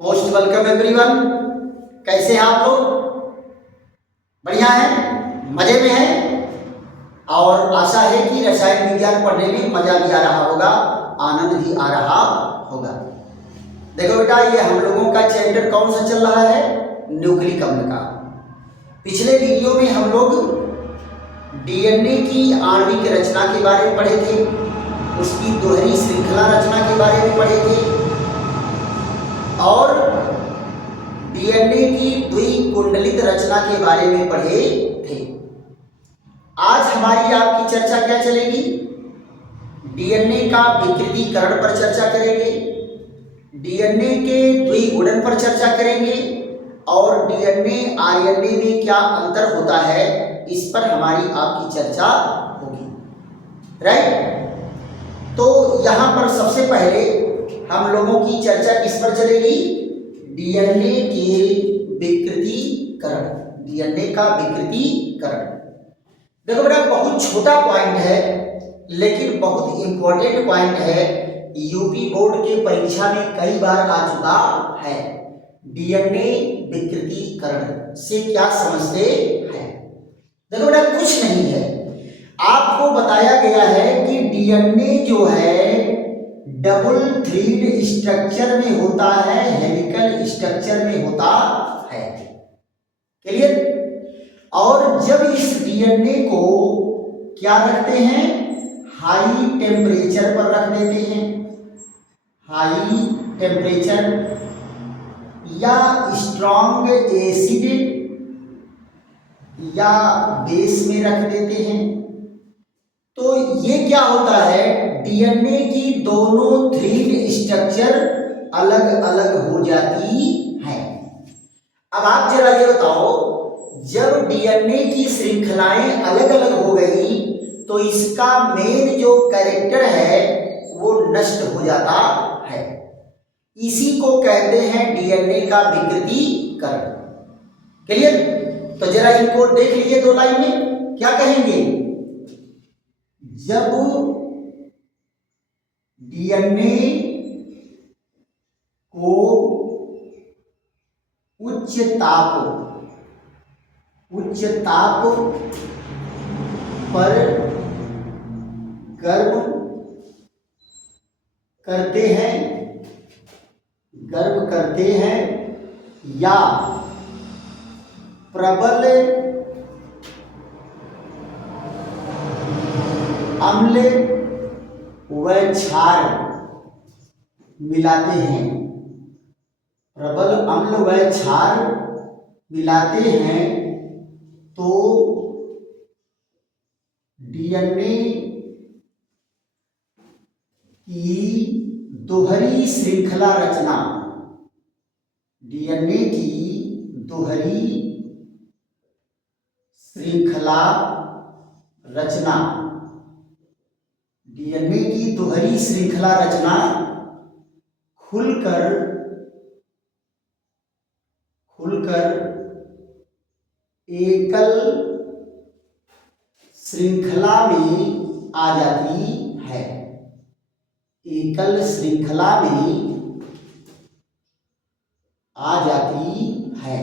Most welcome everyone. कैसे हैं आप लोग? बढ़िया है, मजे में है और आशा है कि रसायन विज्ञान पढ़ने में मजा भी आ रहा होगा, आनंद भी आ रहा होगा। देखो बेटा, ये हम लोगों का चैप्टर कौन सा चल रहा है? न्यूक्लिक अम्ल का। पिछले वीडियो में हम लोग डीएनए की आणविक रचना के बारे में पढ़े थे, उसकी दोहरी श्रृंखला रचना के बारे में पढ़े थे और डीएनए की द्विकुंडलित रचना के बारे में पढ़े थे। आज हमारी आपकी चर्चा क्या चलेगी? डीएनए का विकृतीकरण पर चर्चा करेंगे, डीएनए के द्विगुणन पर चर्चा करेंगे और डीएनए आरएनए में क्या अंतर होता है, इस पर हमारी आपकी चर्चा होगी। राइट? तो यहाँ पर सबसे पहले हम लोगों की चर्चा किस पर चलेगी? डीएनए के विकृतीकरण, डीएनए का विकृतीकरण। देखो बेटा, बहुत छोटा पॉइंट है लेकिन बहुत इंपॉर्टेंट पॉइंट है, यूपी बोर्ड के परीक्षा में कई बार आ चुका है। डीएनए विकृतीकरण से क्या समझते हैं? देखो बेटा, कुछ नहीं है, आपको बताया गया है कि डीएनए जो है डबल थ्रीड स्ट्रक्चर में होता है, हेलिकल स्ट्रक्चर में होता है। क्लियर? और जब इस डीएनए को क्या रखते हैं? हाई टेम्परेचर पर रख देते हैं, हाई टेम्परेचर या स्ट्रॉन्ग एसिड या बेस में रख देते हैं, तो ये क्या होता है? डीएनए की दोनों थ्रीड स्ट्रक्चर अलग अलग हो जाती है। अब आप जरा ये बताओ, जब डीएनए की श्रृंखलाएं अलग अलग हो गई तो इसका मेन जो कैरेक्टर है वो नष्ट हो जाता है। इसी को कहते हैं डीएनए का विकृतीकरण। क्लियर? तो जरा इनको देख लीजिए दो लाइन में, क्या कहेंगे? जब डीएनए को उच्च ताप पर गर्म करते हैं या प्रबल अम्ल व क्षार मिलाते हैं, प्रबल अम्ल व क्षार मिलाते हैं, तो डीएनए की दोहरी श्रृंखला रचना, डीएनए की दोहरी श्रृंखला रचना, डीएनए की दोहरी श्रृंखला रचना खुलकर एकल श्रृंखला में आ जाती है, एकल श्रृंखला में आ जाती है,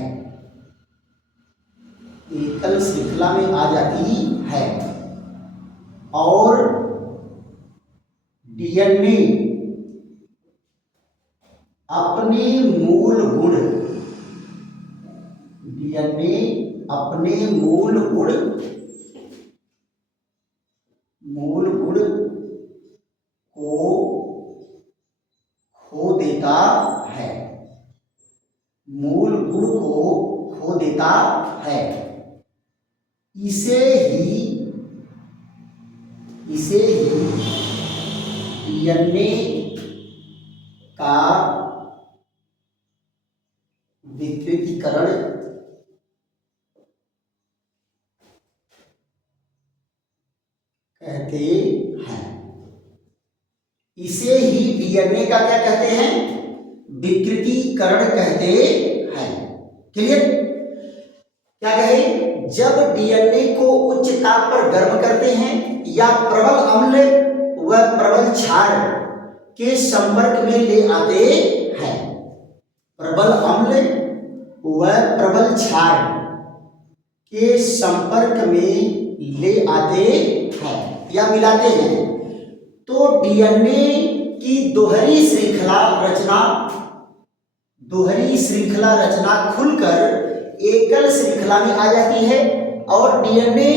एकल श्रृंखला में आ जाती है और डीएनए अपने मूल गुण, डीएनए अपने मूल गुण को खो देता है, मूल गुण को खो देता है। इसे ही डीएनए का विकृतीकरण कहते हैं। इसे ही डीएनए का क्या कहते हैं? विकृतीकरण कहते हैं। क्लियर? क्या कहे? जब डीएनए को उच्च ताप पर गर्म करते हैं या प्रबल अम्ल व प्रबल क्षार के संपर्क में ले आते हैं, प्रबल अम्ल व प्रबल क्षार के संपर्क में ले आते हैं या मिलाते हैं तो डीएनए की दोहरी श्रृंखला रचना खुलकर एकल श्रृंखला में आ जाती है और डीएनए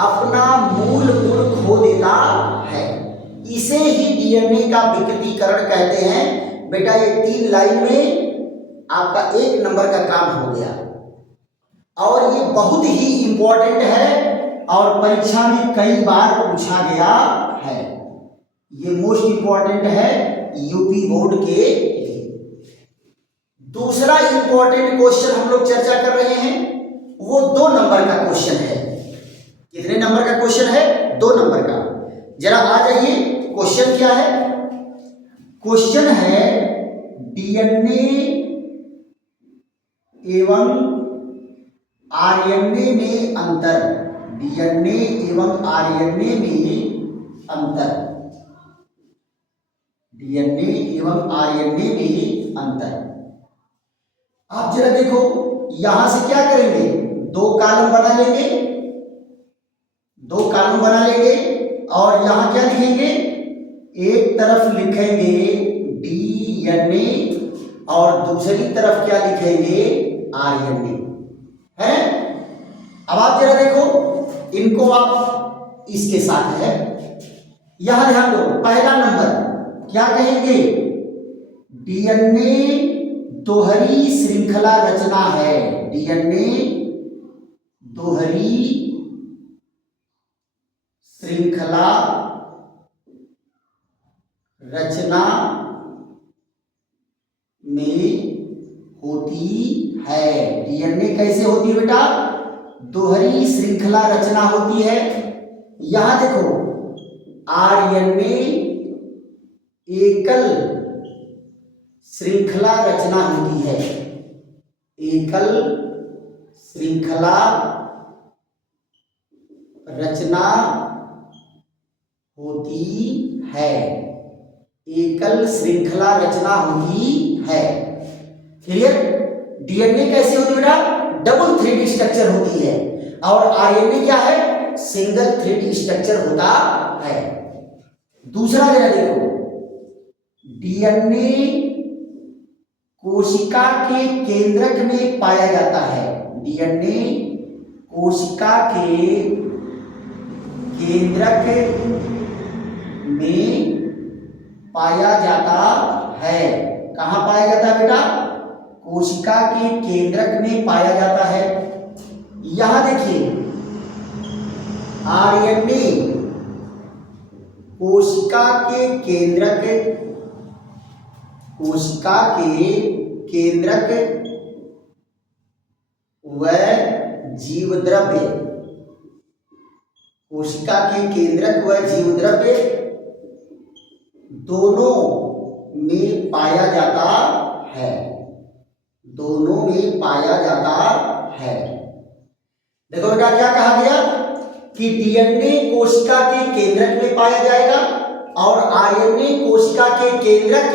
अपना मूल गुण खो देता है। इसे ही डीएनए का विकृतीकरण कहते हैं। बेटा ये 3 लाइन में आपका 1 नंबर का काम हो गया और ये बहुत ही इंपॉर्टेंट है और परीक्षा में कई बार पूछा गया है। ये मोस्ट इंपॉर्टेंट है यूपी बोर्ड के लिए। दूसरा इंपॉर्टेंट क्वेश्चन हम लोग चर्चा कर रहे हैं वो 2 नंबर का क्वेश्चन है। कितने नंबर का क्वेश्चन है? 2 नंबर का। जरा आ जाइए, क्वेश्चन क्या है? क्वेश्चन है डीएनए एवं आरएनए में अंतर। डीएनए एवं आरएनए में अंतर। डीएनए एवं आरएनए में अंतर। आप जरा देखो, यहां से क्या करेंगे? 2 कॉलम बना लेंगे, 2 कॉलम बना लेंगे और यहां क्या लिखेंगे? एक तरफ लिखेंगे डीएनए और दूसरी तरफ क्या लिखेंगे? आरएनए है। अब आप जरा देखो, इनको आप इसके साथ है। यहां ध्यान दो, पहला नंबर क्या कहेंगे? डीएनए दोहरी श्रृंखला रचना है। डीएनए दोहरी श्रृंखला रचना में होती है। डीएनए कैसे होती है बेटा? दोहरी श्रृंखला रचना होती है। यहां देखो, आरएनए एकल श्रृंखला रचना होती है। एकल श्रृंखला रचना होती है। एकल श्रृंखला रचना होती है। क्लियर? डीएनए कैसे होती है बेटा? डबल थ्रेड स्ट्रक्चर होती है और आरएनए क्या है? सिंगल थ्रेड स्ट्रक्चर होता है। दूसरा जरा देखो, डीएनए कोशिका के केंद्रक में पाया जाता है। डीएनए कोशिका के केंद्रक में पाया जाता है। कहां पाया जाता है बेटा? कोशिका के केंद्रक में पाया जाता है। यहां देखिए, आरएनए कोशिका के केंद्रक व जीवद्रव्य, कोशिका के केंद्रक व जीवद्रव्य दोनों में पाया जाता है। दोनों में पाया जाता है। देखो बेटा, क्या कहा गया कि डीएनए कोशिका के केंद्रक में पाया जाएगा और आरएनए कोशिका के केंद्रक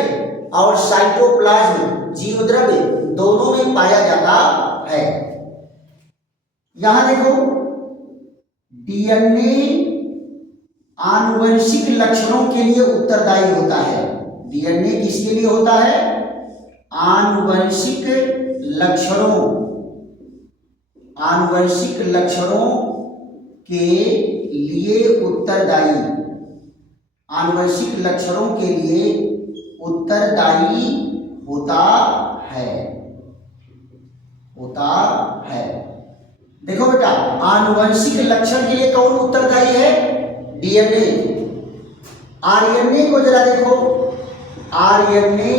और साइटोप्लाज्म जीवद्रव्य दोनों में पाया जाता है। यहां देखो, डीएनए आनुवंशिक लक्षणों के लिए उत्तरदायी होता है। डीएनए किसके लिए होता है? आनुवंशिक लक्षणों के लिए उत्तरदायी। आनुवंशिक लक्षणों के लिए उत्तरदायी होता है। देखो बेटा, आनुवंशिक लक्षण के लिए कौन उत्तरदायी है? डीएनए। आरएनए को जरा देखो, आरएनए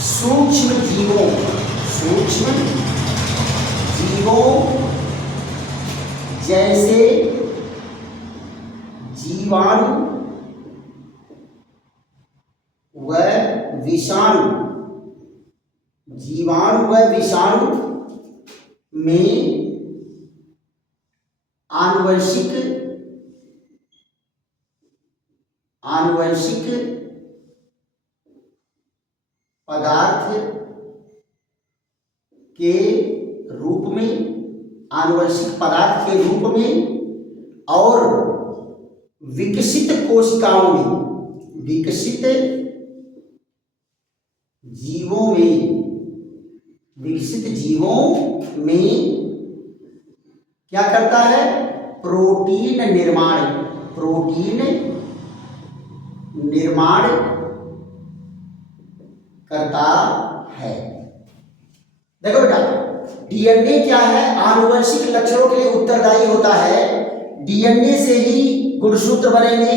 सूक्ष्म जीवों जैसे जीवाणु व विषाणु में आनुवंशिक पदार्थ के रूप में, आनुवंशिक पदार्थ के रूप में और विकसित कोशिकाओं में, विकसित जीवों में, विकसित जीवों में क्या करता है? प्रोटीन निर्माण, प्रोटीन निर्माण करता है। देखो बेटा, डीएनए क्या है? आनुवंशिक लक्षणों के लिए उत्तरदायी होता है। डीएनए से ही गुणसूत्र बनेंगे,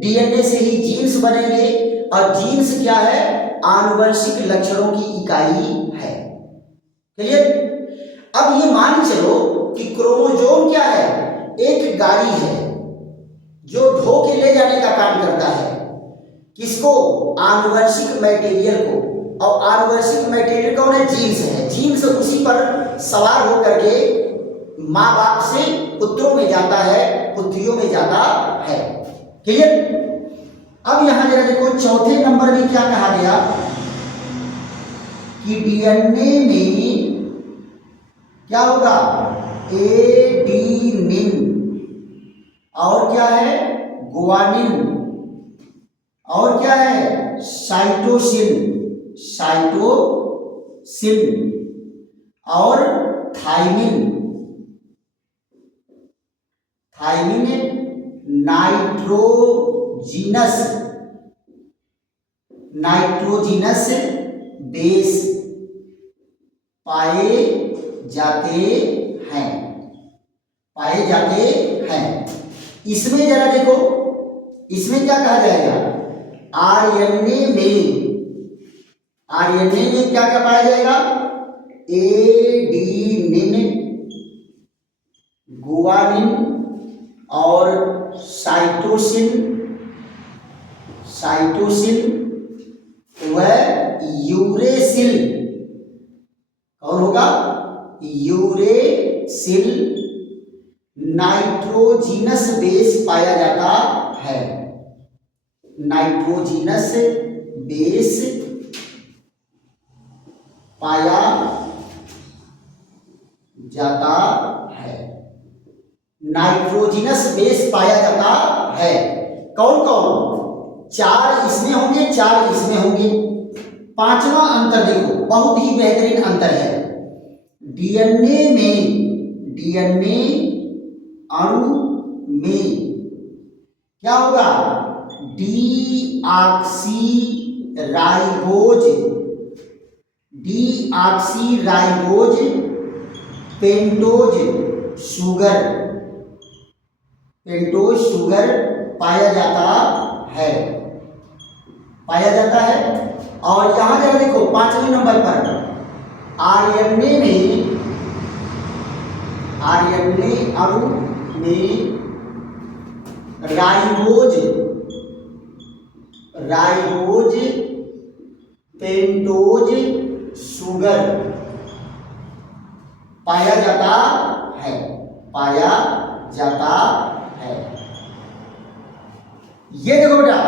डीएनए से ही जीन्स बनेंगे, और जीन्स क्या है? आनुवंशिक लक्षणों की इकाई है। क्लियर? अब ये मान चलो कि क्रोमोसोम क्या है? एक गाड़ी है जो ढो के ले जाने का काम करता है। किसको? आनुवंशिक मटेरियल को। और आनुवंशिक मटेरियल कौन है? जीन्स है। जीन्स उसी पर सवार होकर के माँ बाप से पुत्रों में जाता है, पुत्रियों में जाता है। क्लियर? अब यहां जरा देखो, चौथे नंबर में क्या कहा गया कि डीएनए में क्या होगा? एडीनिन, और क्या है? गुआनिन, और क्या है? साइटोसिन, साइटोसिन, और thymine, thymine nitrogenous, nitrogenous base पाए जाते हैं, पाए जाते हैं। इसमें जरा देखो, इसमें क्या कहा जाएगा? आरएनए में, आरएनए में क्या क्या पाया जाएगा? एडीनिन, गुआनिन और साइटोसिन, साइटोसिन व यूरेसिल। कौन होगा? यूरेसिल नाइट्रोजिनस बेस पाया जाता है, नाइट्रोजिनस बेस पाया जाता है, नाइट्रोजिनस बेस पाया जाता है। कौन कौन? 4 इसमें होंगे, 4 इसमें होंगे। पांचवा अंतर देखो, बहुत ही बेहतरीन अंतर है। डीएनए में, डीएनए अणु में क्या होगा? Deoxyribose, deoxyribose pentose sugar, pentose sugar पाया जाता है, पाया जाता है। और यहां जरा देखो, 5वें नंबर पर आरएनए में, आरएनए अणु में राइबोज, राइबोज पेंटोज शुगर पाया जाता है, पाया जाता है। ये देखो बेटा,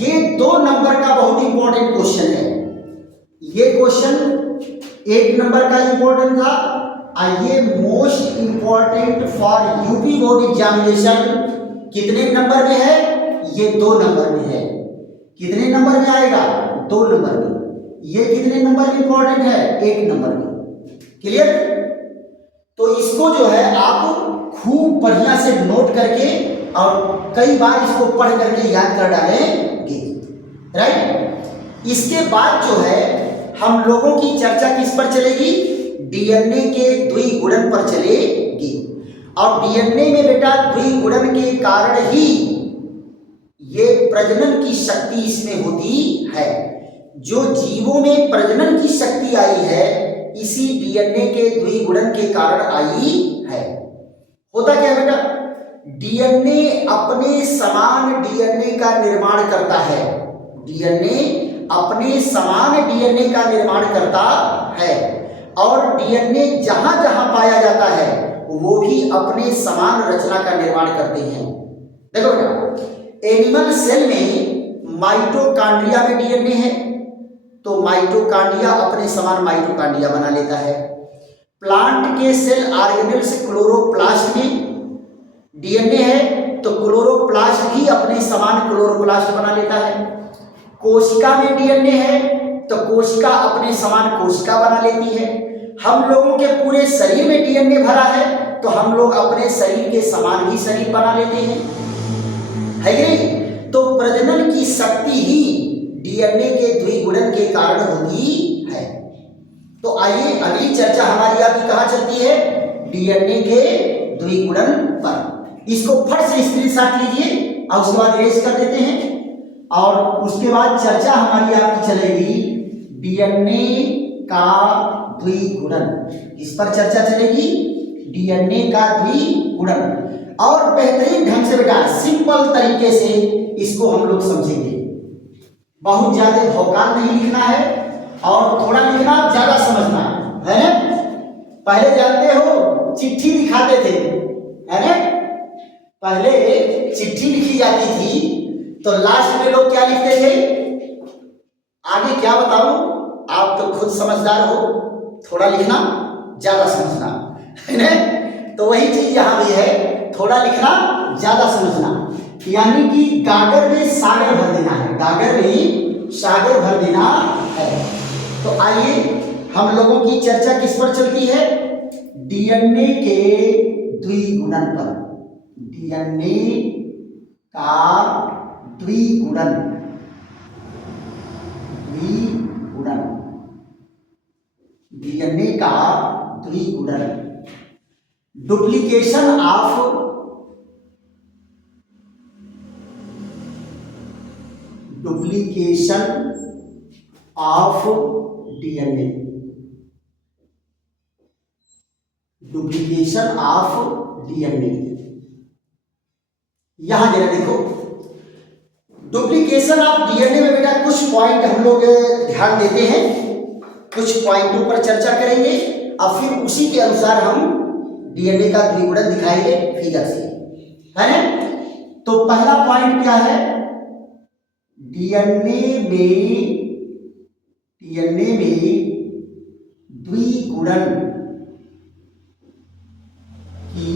ये 2 नंबर का बहुत इंपॉर्टेंट क्वेश्चन है। ये क्वेश्चन 1 नंबर का इंपॉर्टेंट था, और ये most important for UP board examination कितने नंबर में है? ये 2 नंबर में है। कितने नंबर में आएगा? 2 नंबर में। ये कितने नंबर में इंपॉर्टेंट है? 1 नंबर में। क्लियर? तो इसको जो है आप खूब बढ़िया से नोट करके और कई बार इसको पढ़ करके याद कर डालेंगे, राइट? इसके बाद जो है हम लोगों की चर्चा किस पर चलेगी? डीएनए के द्विगुणन पर चलेगी। और डीएनए में बेटा द्विगुणन के कारण ही ये प्रजनन की शक्ति इसमें होती है। जो जीवों में प्रजनन की शक्ति आई है, इसी डीएनए के द्विगुणन के कारण आई है। होता क्या है बेटा? डीएनए अपने समान डीएनए का निर्माण करता है, डीएनए अपने समान डीएनए का निर्माण करता है, और डीएनए जहां जहां पाया जाता है वो भी अपने समान रचना का निर्माण करते हैं। देखो बेटा, एनिमल सेल में माइटोकांड्रिया में डीएनए है, तो माइटोकांड्रिया अपने समान माइटोकांड्रिया बना लेता है। प्लांट के सेल ऑर्गेनेल्स क्लोरोप्लास्ट में डीएनए है तो क्लोरोप्लास्ट भी अपने समान क्लोरोप्लास्ट बना लेता है। कोशिका में डीएनए है तो कोशिका अपने समान कोशिका बना लेती है। हम लोगों के पूरे शरीर में डीएनए भरा है तो हम लोग अपने शरीर के समान ही शरीर बना लेते हैं, है कि नहीं? तो प्रजनन की शक्ति ही डीएनए के द्विगुणन के कारण होती है। तो आइए अगली चर्चा हमारी आपकी कहाँ चलती है? डीएनए के द्विगुणन पर। इसको फट से स्क्रीनशॉट लीजिए और उसके बाद इरेज कर देते हैं और उसके बाद चर्चा हमारी आपकी चलेगी डीएनए का द्विगुणन। इस पर चर्चा चलेगी डीएनए का द्विगुणन और बेहतरीन ढंग से बेटा सिंपल तरीके से इसको हम लोग समझेंगे। बहुत ज्यादा भौकाल नहीं लिखना है और थोड़ा लिखना ज्यादा समझना है ना। पहले जानते हो चिट्ठी लिखाते थे, है ना? पहले चिट्ठी लिखी जाती थी तो लास्ट में लोग क्या लिखते थे? आगे क्या बताऊं, आप तो खुद समझदार हो, थोड़ा लिखना ज्यादा समझना, है ना? तो वही चीज यहां भी है, थोड़ा लिखना ज्यादा समझना। यानी कि गागर में सागर भर देना है, गागर में सागर भर देना है। तो आइए हम लोगों की चर्चा किस पर चलती है? डीएनए के द्विगुणन पर। डीएनए का द्विगुणन, द्विगुणन, डीएनए का द्विगुणन। Duplication of DNA, duplication of DNA. यहां जरा देखो, डुप्लीकेशन ऑफ डीएनए में बेटा कुछ पॉइंट हम लोग ध्यान देते हैं, कुछ पॉइंटों पर चर्चा करेंगे और फिर उसी के अनुसार हम डीएनए का द्विगुणन दिखाएंगे फिगर से, है ना? तो पहला पॉइंट क्या है? डीएनए में द्विगुणन की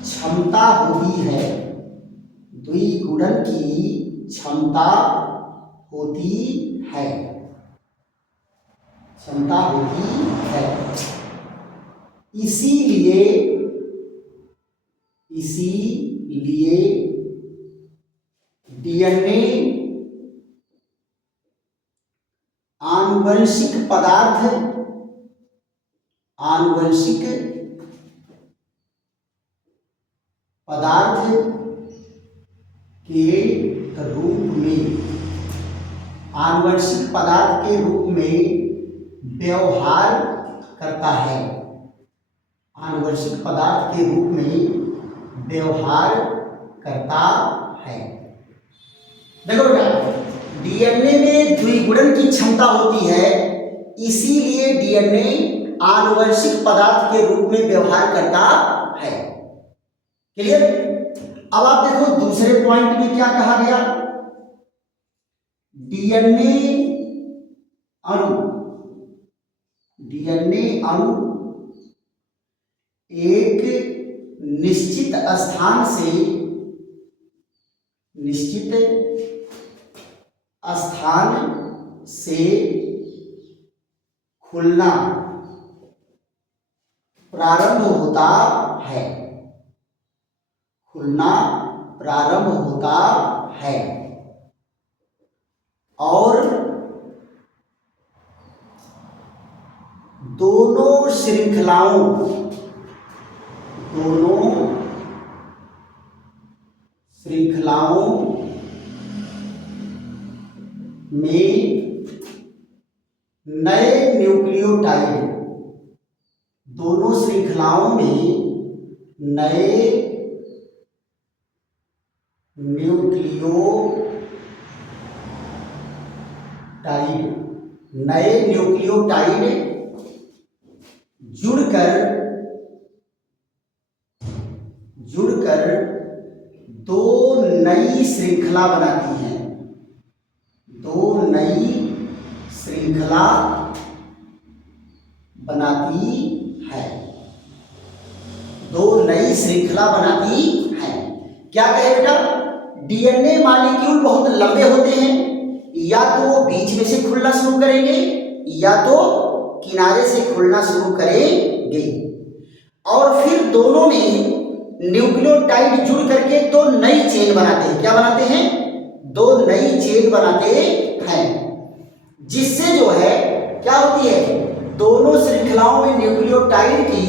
क्षमता होती है, द्विगुणन की क्षमता होती है, क्षमता होती है। इसीलिए डीएनए आनुवंशिक पदार्थ के रूप में, आनुवंशिक पदार्थ के रूप में व्यवहार करता है, आनुवंशिक पदार्थ के रूप में व्यवहार करता है। देखो बेटा, डीएनए में द्विगुणन की क्षमता होती है, इसीलिए डीएनए आनुवंशिक पदार्थ के रूप में व्यवहार करता है। क्लियर? अब आप देखो दूसरे पॉइंट में क्या कहा गया? डीएनए अणु एक निश्चित स्थान से खुलना प्रारंभ होता है, खुलना प्रारंभ होता है और दोनों श्रृंखलाओं में नए न्यूक्लियोटाइड, दोनों श्रृंखलाओं में नए न्यूक्लियोटाइड जुड़कर दो नई श्रृंखला बनाती हैं, दो नई श्रृंखला बनाती है, दो नई श्रृंखला बनाती है। क्या कहे बेटा, डीएनए मॉलिक्यूल बहुत लंबे होते हैं, या तो वो बीच में से खुलना शुरू करेंगे या तो किनारे से खुलना शुरू करेंगे, और फिर दोनों में न्यूक्लियोटाइड जुड़ करके दो नई चेन बनाते हैं। क्या बनाते हैं? दो नई चेन बनाते हैं, जिससे जो है क्या होती है, दोनों श्रृंखलाओं में न्यूक्लियोटाइड की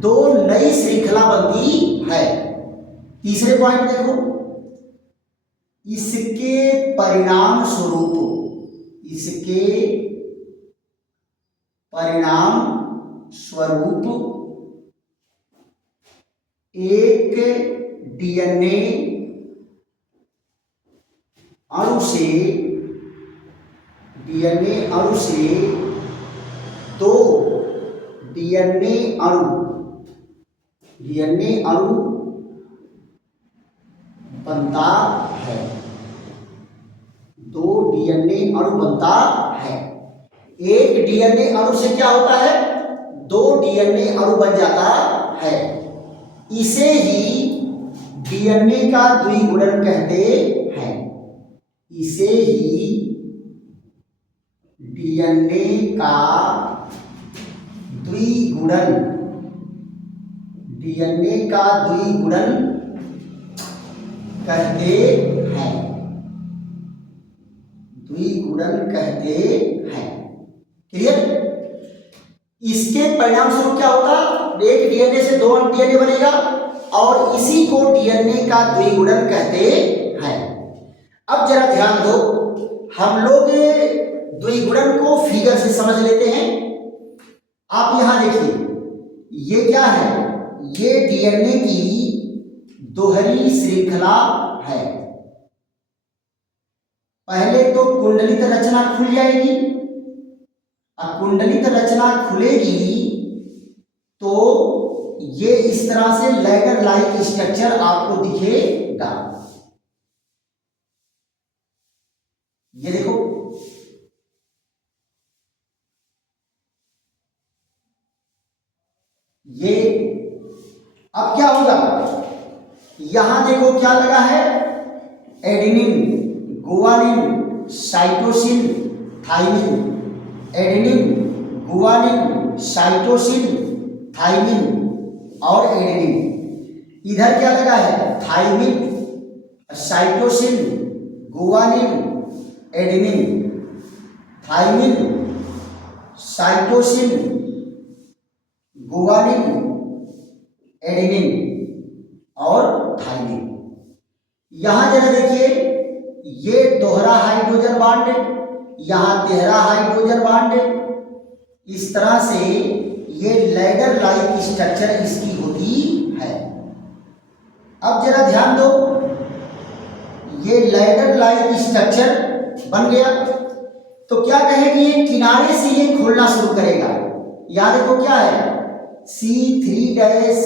दो नई श्रृंखला बनती है। तीसरे पॉइंट देखो, इसके परिणाम स्वरूप, इसके परिणाम स्वरूप एक डीएनए अणु से दो डीएनए अणु बनता है, दो डीएनए अणु बनता है। एक डीएनए अणु से क्या होता है, दो डीएनए अणु बन जाता है। इसे ही डीएनए का द्विगुणन कहते हैं, इसे ही डीएनए का द्विगुणन कहते हैं, द्विगुणन कहते हैं। क्लियर? इसके परिणाम स्वरूप क्या होता, एक डीएनए से दो डीएनए बनेगा और इसी को डीएनए का द्विगुणन कहते हैं। अब जरा ध्यान दो, हम लोग द्विगुणन को फिगर से समझ लेते हैं। आप यहां देखिए, ये क्या है, ये डीएनए की दोहरी श्रृंखला है। पहले तो कुंडलित रचना खुल जाएगी, और कुंडलित रचना खुलेगी तो ये इस तरह से लैडर लाइक स्ट्रक्चर आपको दिखेगा। ये देखो, ये अब क्या होगा, यहां देखो क्या लगा है, adenine, guanine, cytosine, thymine, adenine, guanine, cytosine, thymine और एडेनिन। इधर क्या लगा है, thymine, cytosine, guanine, adenine, thymine, cytosine, guanine, adenine और थाइमिन। यहां जरा देखिए, ये दोहरा हाइड्रोजन बॉन्ड, यहां तेहरा हाइड्रोजन बॉन्ड, इस तरह से ये लैडर लाइक स्ट्रक्चर इसकी होती है। अब जरा ध्यान दो, ये लैडर लाइक स्ट्रक्चर बन गया तो क्या कहेंगे, ये किनारे से ये खुलना शुरू करेगा। यहां देखो क्या है, C3-5'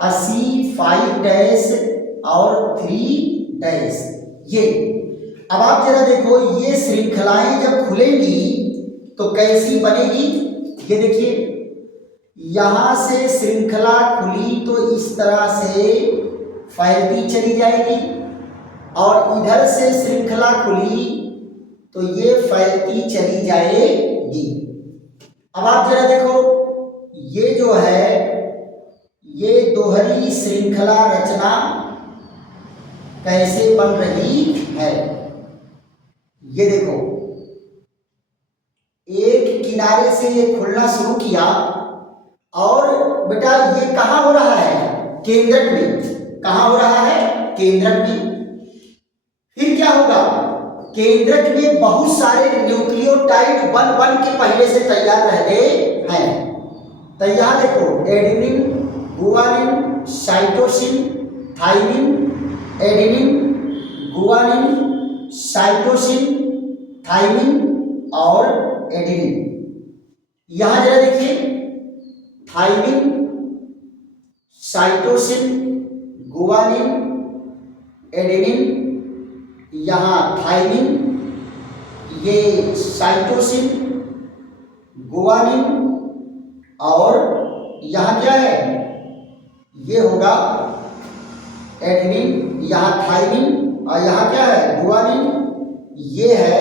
और C5' और 3'। ये अब आप जरा देखो, ये श्रृंखलाएं जब खुलेंगी तो कैसी बनेगी। ये देखिए, यहां से श्रृंखला खुली तो इस तरह से फैलती चली जाएगी, और इधर से श्रृंखला खुली तो ये फैलती चली जाएगी। अब आप जरा देखो, ये जो है, ये दोहरी श्रृंखला रचना कैसे बन रही है। ये देखो, एक किनारे से ये खुलना शुरू किया, और बेटा ये कहां हो रहा है, केंद्रक में। कहां हो रहा है, केंद्रक में। फिर क्या होगा, केंद्रक में बहुत सारे न्यूक्लियोटाइड बन के पहले से तैयार रहते हैं। तो यहां देखो, adenine, guanine, cytosine, thymine, adenine, guanine, cytosine, thymine और एडेनिन। यहां जरा देखिए, थाइमिन, साइटोसिन, गुआनिन, एडेनिन, यहां थाइमिन, ये साइटोसिन, गुआनिन, और यहाँ क्या है, ये होगा एडेनिन, यहाँ थाइमिन, और यहाँ क्या है गुआनिन, ये है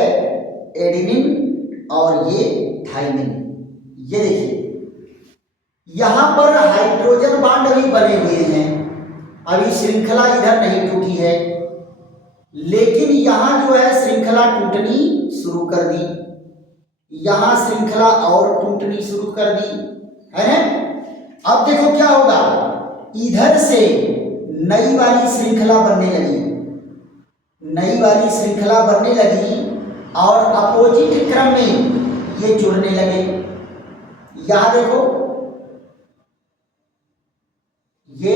एडेनिन और ये थाइमिन। ये देखिए यहाँ पर हाइड्रोजन बांड अभी बने हुए हैं, अभी श्रृंखला इधर नहीं टूटी है, लेकिन यहाँ जो है श्रृंखला टूटनी शुरू कर दी, यहाँ श्रृंखला और टूटनी शुरू कर दी है ना। अब देखो क्या होगा, इधर से नई वाली श्रृंखला बनने लगी, नई वाली श्रृंखला बनने लगी और अपोजिट क्रम में ये जुड़ने लगे। यहां देखो ये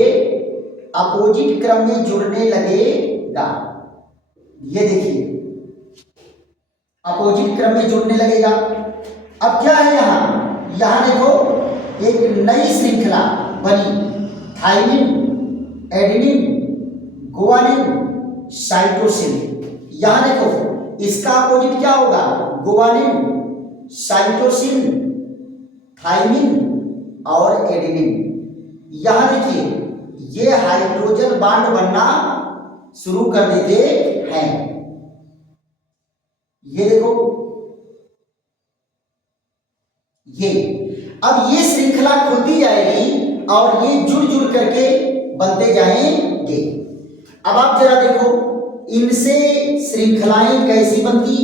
अपोजिट क्रम में जुड़ने लगेगा, ये देखिए अपोजिट क्रम में जुड़ने लगेगा। अब क्या है यहां, यहां देखो एक नई श्रृंखला बनी, थाइमिन, एडेनिन, गुआनिन, साइटोसिन। यहां देखो इसका अपोजिट क्या होगा, गुआनिन, साइटोसिन, थाइमिन और एडेनिन। यहां देखिए ये हाइड्रोजन बांड बनना शुरू कर देते हैं, ये देखो ये। अब ये श्रृंखला खुलती जाएगी और ये जुड़ जुड़ करके बनते जाएंगे। अब आप जरा देखो इनसे श्रृंखलाएं कैसी बनती,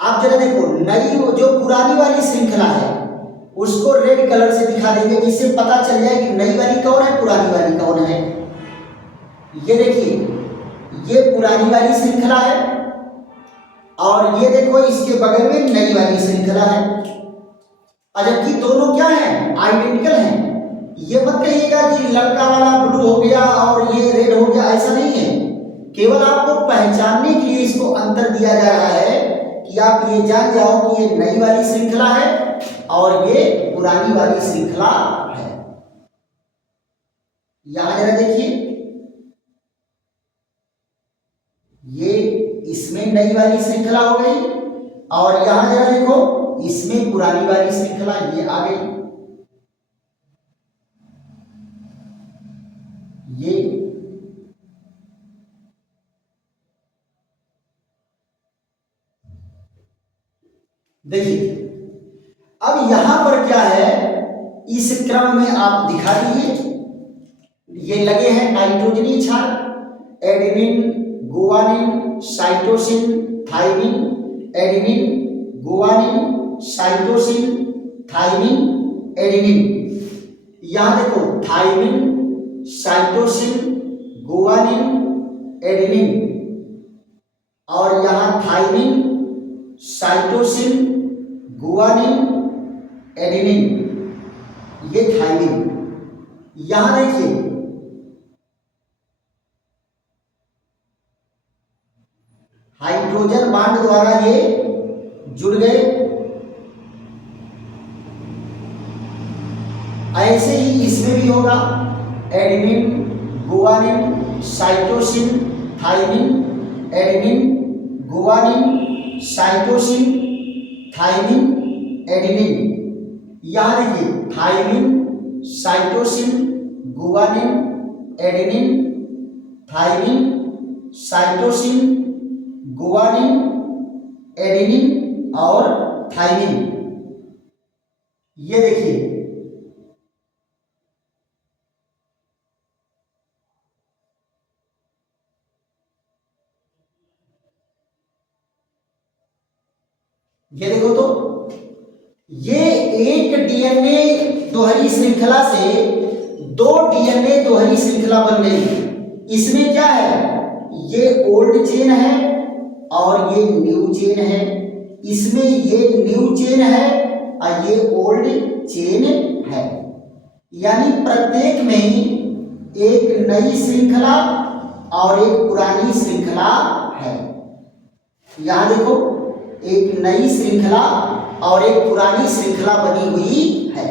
आप जरा देखो नई जो पुरानी वाली श्रृंखला है उसको रेड कलर से दिखा देंगे, जिससे पता चल जाए कि नई वाली कौन है, पुरानी वाली कौन है। ये देखिए ये पुरानी वाली श्रृंखला है और ये देखो इसके बगल में नई वाली श्रृंखला है, जबकि दोनों क्या है, आइडेंटिकल हैं। ये मत कहिएगा कि लड़का वाला ब्लू हो गया और ये रेड हो गया, ऐसा नहीं है। केवल आपको पहचानने के लिए इसको अंतर दिया जा रहा है कि आप ये जान जाओ कि ये नई वाली श्रृंखला है और ये पुरानी वाली श्रृंखला है। यहां जरा देखिए ये इसमें नई वाली श्रृंखला हो गई और यहां जरा देखो इसमें पुरानी वाली श्रृंखला ये आ गई। ये देखिए अब यहां पर क्या है, इस क्रम में आप दिखा दीजिए, ये लगे हैं नाइट्रोजनी क्षार, adenine, guanine, cytosine, thymine, adenine, guanine, cytosine, thymine, adenine. यहां देखो थाइमिन, साइटोसिन, गुआनिन, एडेनिन, और यहां थाइमिन, साइटोसिन, गुआनिन, एडेनिन, ये थाइमिन। यहां देखिए हाइड्रोजन बांड द्वारा ये जुड़ गए। ऐसे ही इसमें भी होगा, adenine, guanine, cytosine, thymine, adenine, guanine, cytosine, thymine, adenine. यहां देखिए thymine, cytosine, guanine, adenine, thymine, cytosine, guanine, adenine और थाइमिन। ये देखिए ये देखो तो ये एक डीएनए दोहरी श्रृंखला से दो डीएनए दोहरी श्रृंखला बन गई। इसमें क्या है, ये ओल्ड चेन है और ये न्यू चेन है, इसमें ये न्यू चेन है और ये ओल्ड चेन है। यानी प्रत्येक में ही एक नई श्रृंखला और एक पुरानी श्रृंखला है। यहां देखो एक नई श्रृंखला और एक पुरानी श्रृंखला बनी हुई है।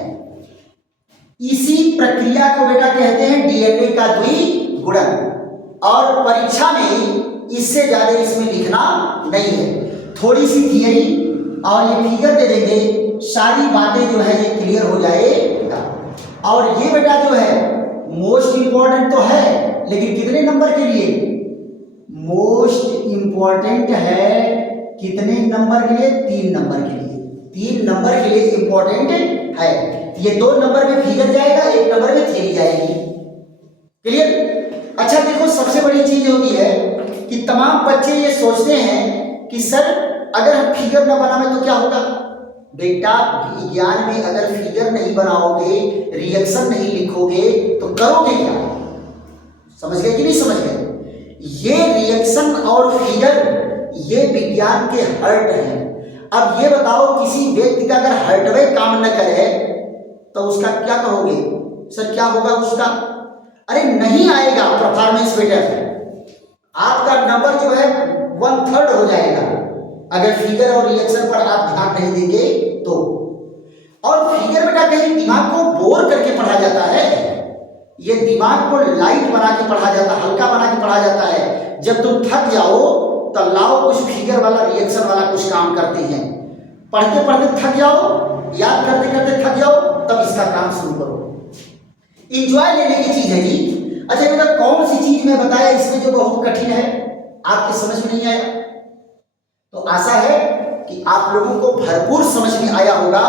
इसी प्रक्रिया को बेटा कहते हैं डीएनए का द्विगुणन। और परीक्षा में इससे ज्यादा इसमें लिखना नहीं है, थोड़ी सी थियरी और ये फिगर दे देंगे सारी बातें जो है ये क्लियर हो जाएगा। और ये बेटा जो है मोस्ट इंपॉर्टेंट तो है, लेकिन कितने नंबर के लिए? मोस्ट इंपॉर्टेंट है कितने नंबर के लिए? 3 नंबर के लिए। 3 नंबर के लिए इंपॉर्टेंट है। ये 2 नंबर में फिगर जाएगा, 1 नंबर में थ्योरी जाएगी। क्लियर? अच्छा देखो, सबसे बड़ी चीज होती है कि तमाम बच्चे ये सोचते हैं कि सर अगर हम फिगर न बनावे तो क्या होगा? बेटा विज्ञान में अगर फिगर नहीं बनाओगे, रिएक्शन नहीं लिखोगे तो करोगे क्या? समझ गए कि नहीं समझ गए? ये रिएक्शन और फिगर ये विज्ञान के हर्ट हैं। अब ये बताओ, किसी व्यक्ति का अगर हर्टवे काम न करे तो उसका क्या कहोगे? सर क्या होगा उसका? अरे नहीं आएगा परफॉर्मेंस बेटर, आपका नंबर जो है 1/3 हो जाएगा अगर फिगर और रिएक्शन पर आप ध्यान नहीं देंगे तो। और फिगर बेटा कहीं दिमाग को बोर करके पढ़ा जाता है, ये दिमाग को लाइट बना के पढ़ा जाता है, हल्का बना के पढ़ा जाता है। जब तुम थक जाओ तो लाओ कुछ फिगर वाला, रिएक्शन वाला कुछ काम करते हैं। पढ़ते पढ़ते थक जाओ, याद करते करते थक जाओ, तब इसका काम शुरू करो। इंजॉय लेने की चीज है जी। अच्छा बेटा कौन सी चीज मैं बताया इसमें जो बहुत कठिन है, आपके समझ में नहीं आया? तो आशा है कि आप लोगों को भरपूर समझ में आया होगा।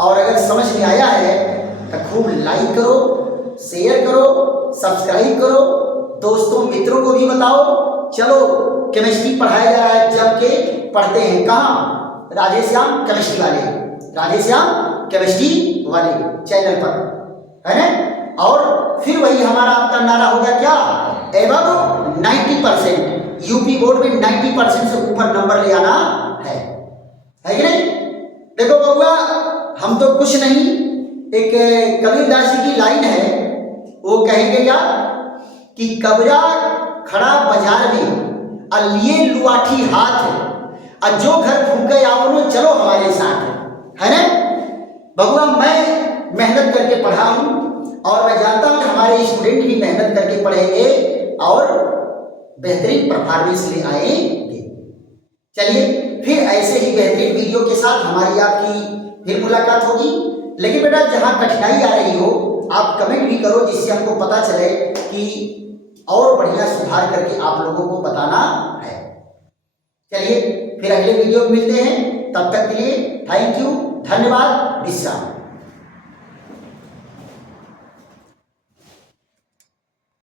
और अगर समझ में आया है तो खूब लाइक करो, शेयर करो, सब्सक्राइब करो, दोस्तों मित्रों को भी बताओ। चलो केमिस्ट्री पढ़ाया जा रहा है, जबकि पढ़ते हैं कहाँ? राधेश्याम केमिस्ट्री वाले, राधेश्याम केमिस्ट्री वाले चैनल पर, है ना? और फिर वही हमारा आपका नारा होगा क्या? एबव 90%। यूपी बोर्ड में 90% से ऊपर नंबर ले आना है कि नहीं? देखो बउआ, हम तो कुछ नहीं, एक कबीरदास जी की लाइन है, वो कहेंगे क्या कि कबरा खड़ा बाजार में अलिए लुआठी हाथ, और जो घर फूके आपनो चलो हमारे साथ, है ना? बउआ मैं मेहनत करके पढ़ा हूं और मैं जानता हूं कि हमारे स्टूडेंट भी मेहनत करके पढ़ेंगे और बेहतरीन परफॉर्मेंस ले आएंगे। चलिए फिर ऐसे ही बेहतरीन वीडियो के साथ हमारी आपकी फिर मुलाकात होगी। लेकिन बेटा जहां कठिनाई आ रही हो आप कमेंट भी करो, जिससे हमको पता चले कि और बढ़िया सुधार करके आप लोगों को बताना है। चलिए फिर अगले वीडियो में मिलते हैं, तब तक के लिए थैंक यू, धन्यवाद, विश्राम।